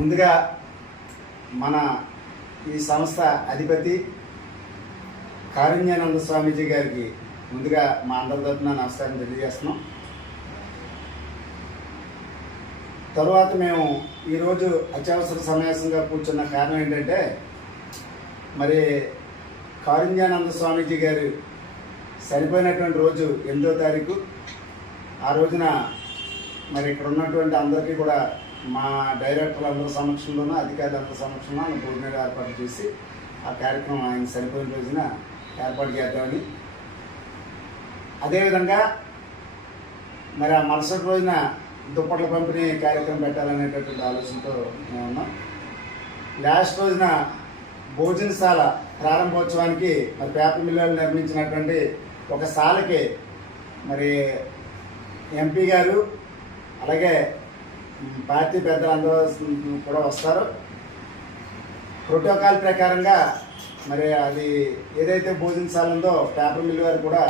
ముందుగా మన ఈ సంస్థ అధిపతి కారుణ్యానంద స్వామీజీ గారికి ముందుగా మా అందరి తరఫున నమస్కారం తెలియజేస్తున్నాం. తరువాత మేము ఈరోజు అత్యవసర సమావేశంగా కూర్చున్న కారణం ఏంటంటే మరి కారుణ్యానంద స్వామీజీ గారు చనిపోయినటువంటి రోజు ఎనిమిదో తారీఖు. ఆ రోజున మరి ఇక్కడ ఉన్నటువంటి అందరికీ కూడా మా డైరెక్టర్లు అందరి సమక్షంలోనూ అధికారులు అందరి సమక్షంలో ఆయన మీద ఏర్పాటు చేసి ఆ కార్యక్రమం ఆయన సరిపోయిన రోజున ఏర్పాటు చేద్దామని. అదేవిధంగా మరి ఆ మరుసటి రోజున దుప్పట్ల పంపిణీ కార్యక్రమం పెట్టాలనేటటువంటి ఆలోచనతో మేము ఉన్నాం. లాస్ట్ రోజున భోజనశాల ప్రారంభోత్సవానికి మరి పేపర్ మిల్లులు నిర్మించినటువంటి ఒక శాలకి మరి ఎంపీ గారు అలాగే పార్టీ పెద్దలందరూ కూడా వస్తారు. ప్రోటోకాల్ ప్రకారంగా మరి అది ఏదైతే భోజనశాల ఉందో పేపర్ మిల్ వారు కూడా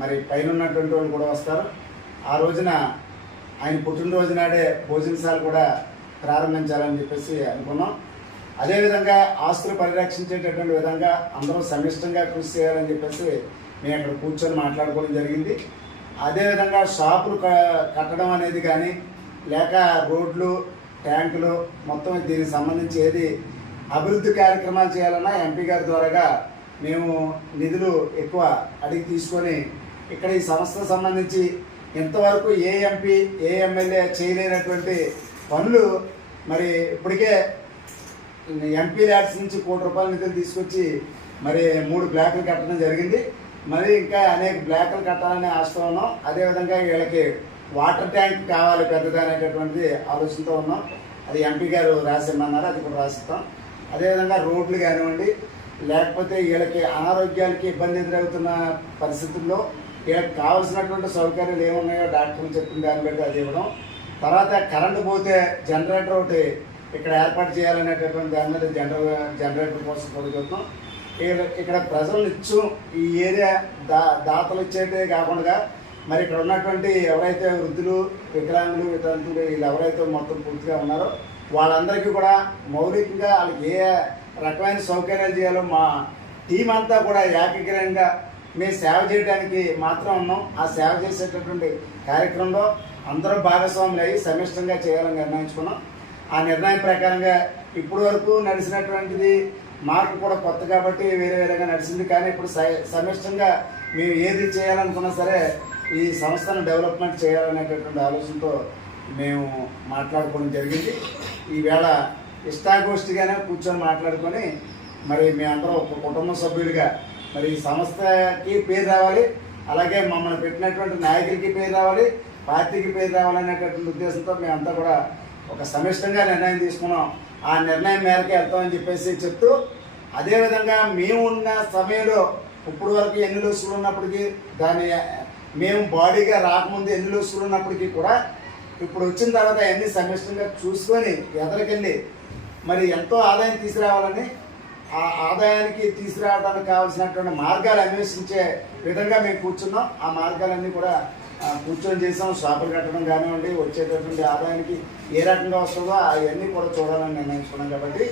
మరి పైన ఉన్నటువంటి వాళ్ళు కూడా వస్తారు. ఆ రోజున ఆయన పుట్టినరోజు నాడే భోజనశాల కూడా ప్రారంభించాలని చెప్పేసి అనుకున్నాం. అదేవిధంగా ఆస్తులు పరిరక్షించేటటువంటి విధంగా అందరూ సమిష్టంగా కృషి చేయాలని చెప్పేసి మేము అక్కడ కూర్చొని మాట్లాడుకోవడం జరిగింది. అదేవిధంగా షాపులు కట్టడం అనేది కానీ లేక రోడ్లు ట్యాంకులు మొత్తం దీనికి సంబంధించి ఏది అభివృద్ధి కార్యక్రమాలు చేయాలన్నా ఎంపీ గారి ద్వారాగా మేము నిధులు ఎక్కువ అడిగి తీసుకొని ఇక్కడ ఈ సంస్థకు సంబంధించి ఇంతవరకు ఏ ఎంపీ ఏ ఎమ్మెల్యే చేయలేనటువంటి పనులు మరి ఇప్పటికే ఎంపీ ల్యాడ్స్ నుంచి కోటి రూపాయల నిధులు తీసుకొచ్చి మరి మూడు బ్లాక్లు కట్టడం జరిగింది. మరి ఇంకా అనేక బ్లాక్లు కట్టాలనే ఆశతో ఉన్నాం. అదేవిధంగా వీళ్ళకి వాటర్ ట్యాంక్ కావాలి పెద్దది అనేటటువంటిది ఆలోచనతో ఉన్నాం. అది ఎంపీ గారు రాసిమ్మన్నారు అది కూడా రాసిస్తాం. అదేవిధంగా రోడ్లు కానివ్వండి లేకపోతే వీళ్ళకి అనారోగ్యాలకి ఇబ్బంది ఎదురవుతున్న పరిస్థితుల్లో వీళ్ళకి కావాల్సినటువంటి సౌకర్యాలు ఏమున్నాయో డాక్టర్లు చెప్పిన దాన్ని బట్టి అది ఇవ్వడం. తర్వాత కరెంటు పోతే జనరేటర్ ఒకటి ఇక్కడ ఏర్పాటు చేయాలనేటటువంటి దాని మీద జనరేటర్ కోసం కూడా ఇక్కడ- ఇక్కడ ప్రజలు నిత్యం ఈ ఏరియా దా దాతలు ఇచ్చేటే కాకుండా మరి ఇక్కడ ఉన్నటువంటి ఎవరైతే వృద్ధులు వికలాంగులు వితంతులు వీళ్ళు ఎవరైతే మొత్తం పూర్తిగా ఉన్నారో వాళ్ళందరికీ కూడా మౌలికంగా వాళ్ళకి ఏ రకమైన సౌకర్యాలు చేయాలో మా టీం అంతా కూడా ఏకగ్రంగా మేము సేవ చేయడానికి మాత్రం ఉన్నాం. ఆ సేవ చేసేటటువంటి కార్యక్రమంలో అందరూ భాగస్వాములు అయ్యి సమిష్టంగా చేయాలని నిర్ణయించుకున్నాం. ఆ నిర్ణయం ప్రకారంగా ఇప్పటి వరకు నడిచినటువంటిది మాకు కూడా కొత్త కాబట్టి వేరే వేరేగా నడిచింది. కానీ ఇప్పుడు సమిష్టంగా మేము ఏది చేయాలనుకున్నా సరే ఈ సంస్థను డెవలప్మెంట్ చేయాలనేటటువంటి ఆలోచనతో మేము మాట్లాడుకోవడం జరిగింది. ఈవేళ ఇష్టాగోష్ఠిగానే కూర్చొని మాట్లాడుకొని మరి మేమందరం ఒక కుటుంబ సభ్యులుగా మరి ఈ సంస్థకి పేరు రావాలి. అలాగే మమ్మల్ని పెట్టినటువంటి నాయకులకి పేరు రావాలి పార్టీకి పేరు రావాలనేటటువంటి ఉద్దేశంతో మేమంతా కూడా ఒక సమిష్టంగా నిర్ణయం తీసుకున్నాం. ఆ నిర్ణయం మేరకే వెళ్తామని చెప్పేసి చెప్తూ అదేవిధంగా మేము ఉన్న సమయంలో ఇప్పుడు వరకు ఎన్ని లొసులు ఉన్నప్పటికీ దాని మేము బాడీగా రాకముందు ఎన్ని లొసులు ఉన్నప్పటికీ కూడా ఇప్పుడు వచ్చిన తర్వాత అన్ని సమిష్టంగా చూసుకొని ఎదరికెళ్ళి మరి ఎంతో ఆదాయం తీసుకురావాలని ఆ ఆదాయానికి తీసుకురావడానికి కావాల్సినటువంటి మార్గాలు అన్వేషించే విధంగా మేము కూర్చున్నాం. ఆ మార్గాలన్నీ కూడా కూర్చొని చేసాం షాపులు కట్టడం కానివ్వండి వచ్చేటటువంటి ఆదాయానికి ఏ రకంగా వస్తుందో అవన్నీ కూడా చూడాలని నిర్ణయించుకున్నాం కాబట్టి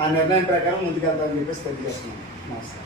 ఆ నిర్ణయం ప్రకారం ముందుకెళ్తామని చెప్పేసి తెలియజేస్తున్నాం. నమస్తే.